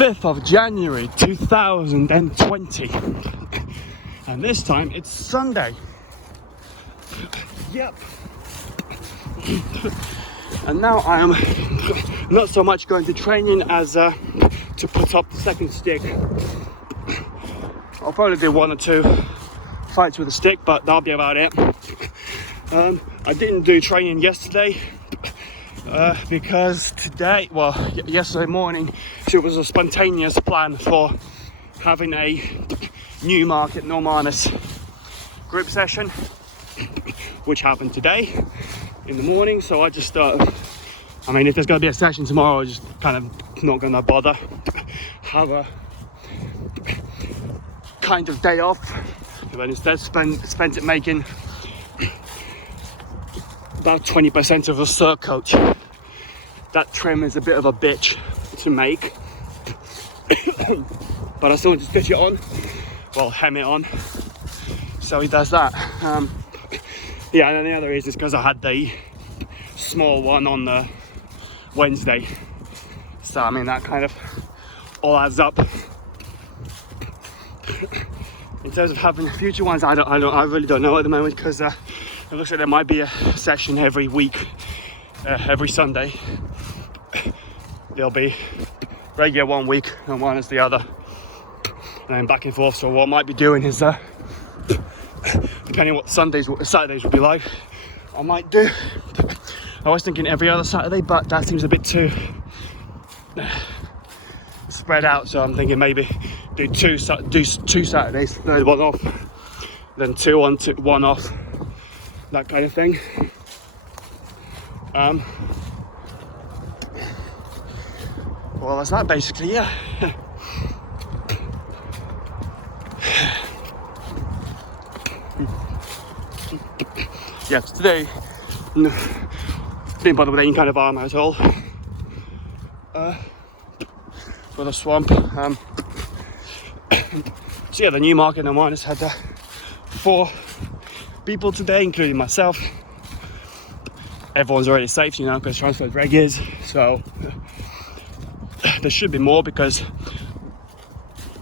5th of January 2020, and this time it's Sunday. Yep. And now I am not so much going to training as to put up the second stick. I'll probably do 1 or 2 fights with a stick, but that'll be about it. I didn't do training yesterday because yesterday morning it was a spontaneous plan for having a Newmarket Normalis group session, which happened today in the morning. So I just if there's going to be a session tomorrow, I'm just kind of not going to bother. Have a kind of day off, but instead spent it making about 20% of a surcoat. That trim is a bit of a bitch to make, but I still want to stitch it on, hem it on, so he does that. And then the other reason is because I had the small one on the Wednesday, so that kind of all adds up. In terms of having future ones, I really don't know at the moment, because it looks like there might be a session every week, every Sunday. There'll be regular one week and one is the other, and then back and forth. So what I might be doing is, depending on what Saturdays will be like, I might do. I was thinking every other Saturday, but that seems a bit too spread out. So I'm thinking maybe do two Saturdays, third one off, then 2 on, 1 off, that kind of thing. Well, that's that basically, yeah. Yeah, today didn't bother with any kind of armour at all for the swamp. So yeah, the Newmarket Normalis had 4 people today, including myself. Everyone's already safe, because transferred reg is, so there should be more, because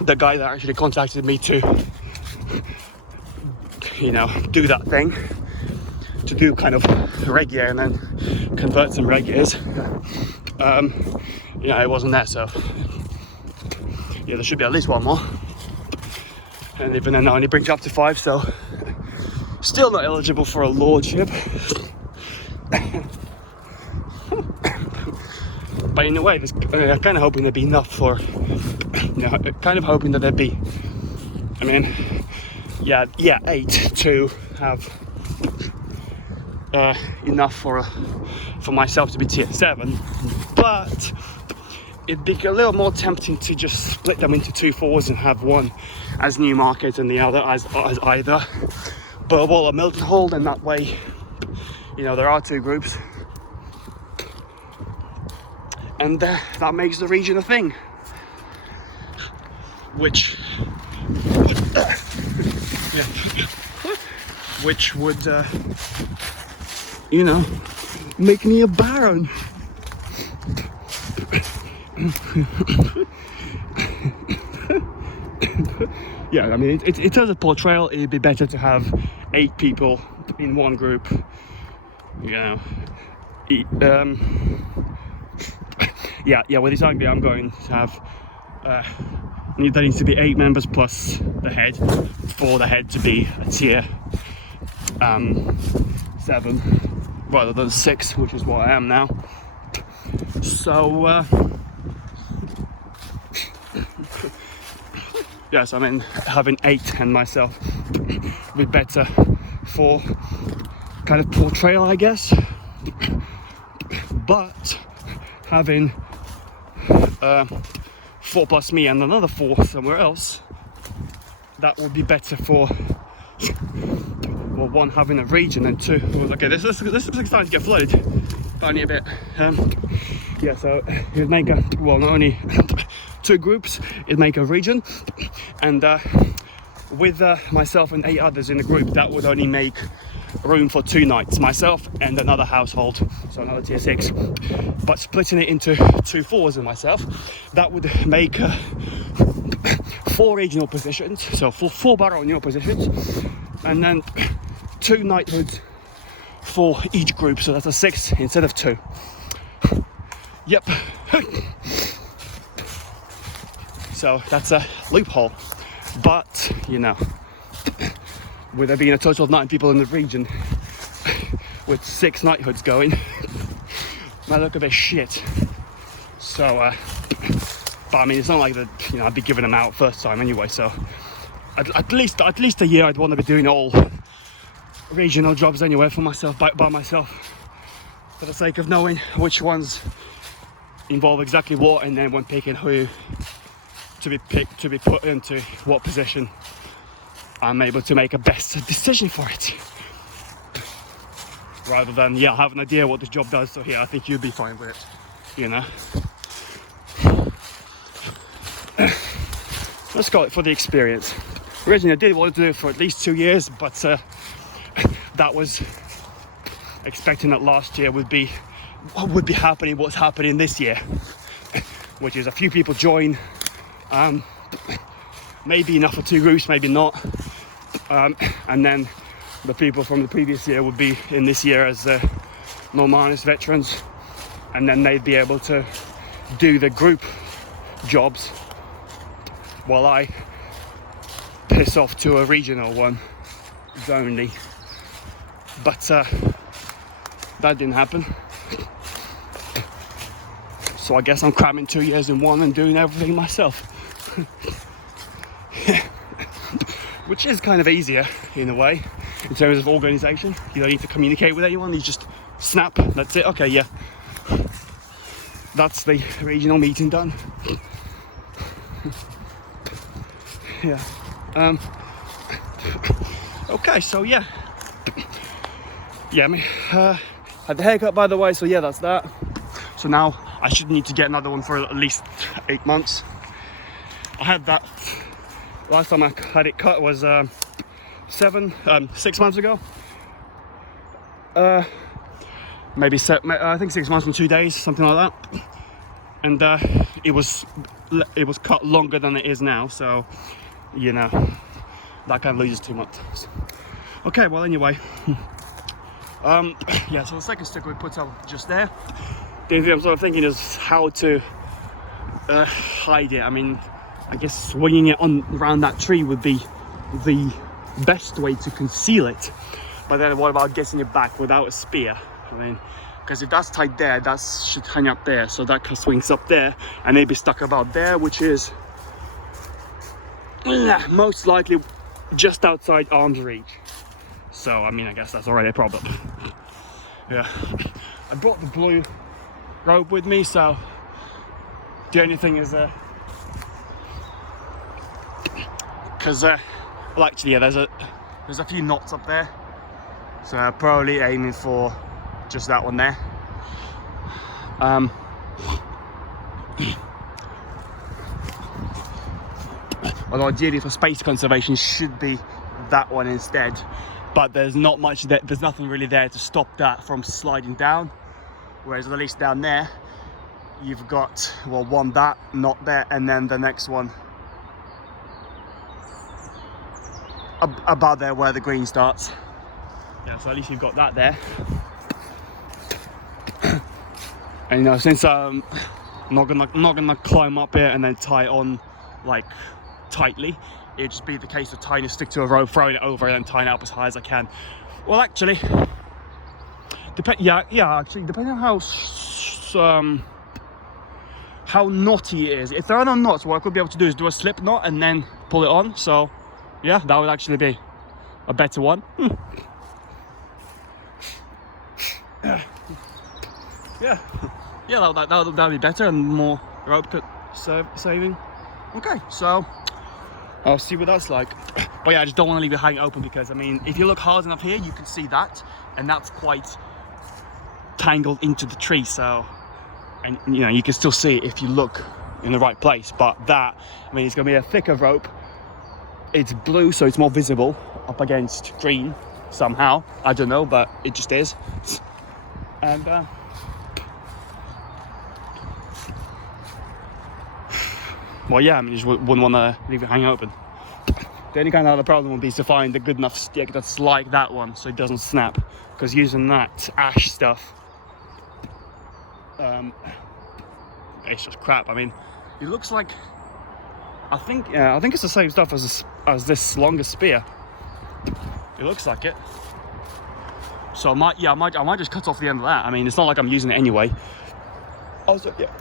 the guy that actually contacted me to do that thing, to do kind of reg gear and then convert some reg gears, it wasn't there. So yeah, there should be at least one more, and even then that only brings you up to 5, so still not eligible for a lordship. But in a way, I'm kind of hoping there'd be enough for, kind of hoping that there'd be, 8 to have enough for myself to be tier 7. But it'd be a little more tempting to just split them into 2 4s and have one as Newmarket and the other as either Burwell or Milton Hall, and that way, there are 2 groups. And that makes the region a thing, which would make me a baron. Yeah, in terms of portrayal, it'd be better to have 8 people in one group. With this idea, I'm going to have there needs to be 8 members plus the head, for the head to be a tier 7 rather than 6, which is what I am now. So yes, having 8 and myself would be better for kind of portrayal, I guess. But having 4 plus me and another 4 somewhere else, that would be better for, 1, having a region, and 2, okay, this is starting to get flooded, only a bit. So you'd make not only 2 groups, it'd make a region, and with myself and 8 others in the group, that would only make room for 2 nights, myself and another household, so another tier 6. But splitting it into 2 floors and myself, that would make 4 regional positions, so 4 baronial positions, and then 2 knighthoods for each group, so that's a 6 instead of 2. Yep. So that's a loophole, but you know, with there being a total of 9 people in the region with 6 knighthoods going, might look a bit shit. So but I mean, it's not like that, you know, I'd be giving them out first time anyway, so at least a year I'd want to be doing all regional jobs anyway for myself, by myself, for the sake of knowing which ones involve exactly what, and then when picking who to be picked, to be put into what position, I'm able to make a best decision for it, rather than, yeah, I have an idea what this job does, so yeah, I think you'd be fine with it, you know. Let's call it for the experience. Originally I did want to do it for at least 2 years, but that was expecting that last year would be happening what's happening this year, which is a few people join, maybe enough for 2 groups, maybe not, and then the people from the previous year would be in this year as Normanus veterans, and then they'd be able to do the group jobs while I piss off to a regional one only. But that didn't happen, so I guess I'm cramming 2 years in one and doing everything myself. Which is kind of easier in a way, in terms of organisation. You don't need to communicate with anyone, you just snap, that's it, okay, yeah. That's the regional meeting done. Yeah. Okay, so yeah. Yeah, I mean, had the haircut, by the way, so yeah, that's that. So now I should need to get another one for at least 8 months. I had that last time I had it cut was 6 months ago. Maybe I think 6 months and 2 days, something like that. And it was cut longer than it is now, so you know, that kind of loses 2 months. Okay, well anyway, yeah, so the second sticker we put up just there. The only thing I'm sort of thinking is how to hide it. I mean, I guess swinging it around that tree would be the best way to conceal it. But then what about getting it back without a spear? I mean, because if that's tied there, that should hang up there, so that swings up there and maybe stuck about there, which is most likely just outside arm's reach. So I mean, I guess that's already a problem. Yeah, I brought the blue rope with me, so the only thing is because well, actually, yeah, there's a few knots up there, so I'm probably aiming for just that one there. Although ideally for space conservation should be that one instead, but there's not much there, there's nothing really there to stop that from sliding down, whereas at least down there you've got, well, one that not there, and then the next one about there where the green starts. Yeah, so at least you've got that there. And you know, since I'm not gonna climb up it and then tie it on like tightly, it'd just be the case of tying a stick to a rope, throwing it over, and then tying it up as high as I can. Well, actually, actually, depending on how knotty it is. If there are no knots, what I could be able to do is do a slip knot and then pull it on. So, yeah, that would actually be a better one. Yeah, that'll be better and more rope cut saving. Okay, so I'll see what that's like. But yeah, I just don't want to leave it hanging open, because I mean, if you look hard enough here, you can see that, and that's quite tangled into the tree. So, and you know, you can still see it if you look in the right place. But that, I mean, it's gonna be a thicker rope. It's blue, so it's more visible up against green. somehow. I don't know, but it just is. And well, yeah, I mean, you just wouldn't want to leave it hang open. The only kind of other problem would be to find a good enough stick that's like that one, so it doesn't snap. Because using that ash stuff, it's just crap. I mean, it looks like, I think it's the same stuff as this longer spear. It looks like it. So I might just cut off the end of that. I mean, it's not like I'm using it anyway. Also, yeah,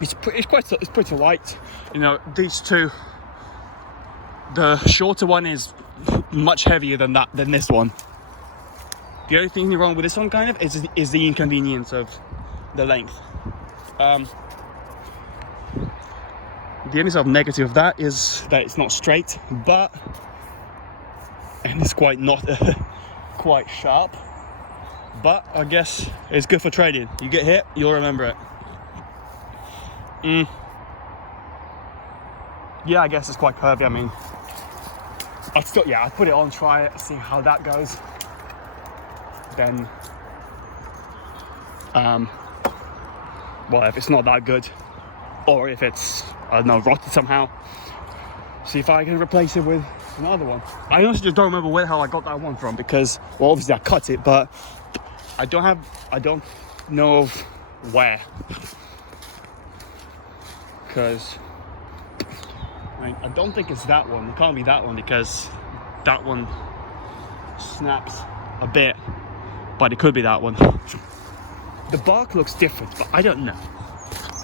it's pretty light. You know, these two. The shorter one is much heavier than this one. The only thing wrong with this one, kind of, is the inconvenience of the length. The only sort of negative of that is that it's not straight, and it's quite quite sharp. But I guess it's good for trading. You get hit, you'll remember it. Yeah, I guess it's quite curvy. I mean, I'd put it on, try it, see how that goes. Then, well, if it's not that good, or if it's, I don't know, rotted somehow, see if I can replace it with another one. I honestly just don't remember where the hell I got that one from, because, well, obviously I cut it, but I don't know of where. Because I don't think it's that one. It can't be that one, because that one snaps a bit, but it could be that one. The bark looks different, but I don't know.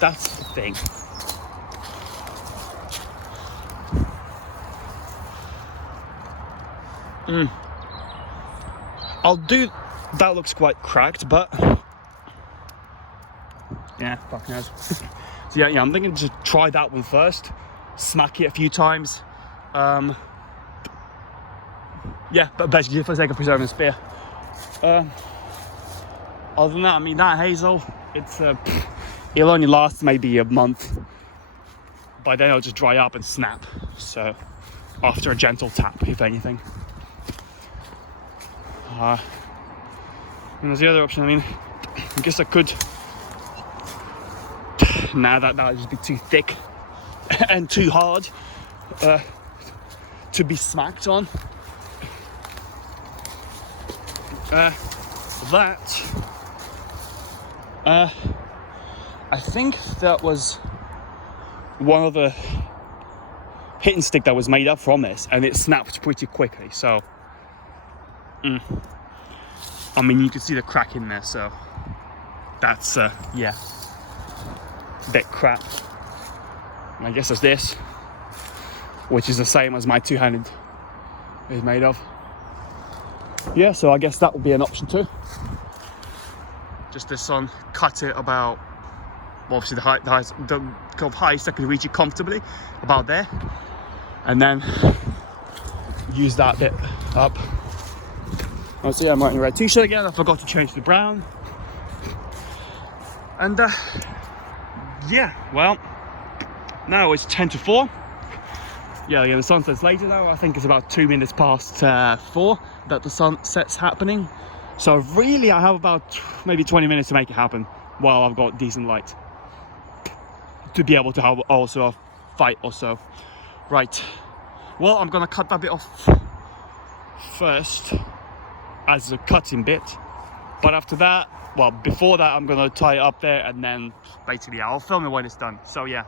That's the thing. That looks quite cracked, but yeah, fuck knows. So yeah, I'm thinking to try that one first, smack it a few times. Yeah, but basically for the sake of preserving the spear. Other than that, I mean, that hazel, it'll only last maybe a month. By then it'll just dry up and snap. So after a gentle tap, if anything. And there's the other option. I mean, I guess I could. Nah, that would just be too thick and too hard to be smacked on. I think that was one of the hitting stick that was made up from this, and it snapped pretty quickly. So, I mean, you can see the crack in there. So that's yeah, a bit crap. And I guess there's this, which is the same as my two-handed is made of. Yeah, so I guess that would be an option too. Just this one, cut it about, well, obviously the kind of highest I can reach it comfortably, about there, and then use that bit up. Oh, so yeah, I'm wearing a red t-shirt again. I forgot to change to brown. And yeah, well, now it's 10 to 4. Yeah, again, the sunset's later now. I think it's about 2 minutes past 4 that the sunset's happening. So really, I have about maybe 20 minutes to make it happen while I've got decent light to be able to have also a fight or so. Right. Well, I'm gonna cut that bit off first as a cutting bit, but after that, well, before that, I'm gonna tie it up there, and then basically I'll film it when it's done. So yeah.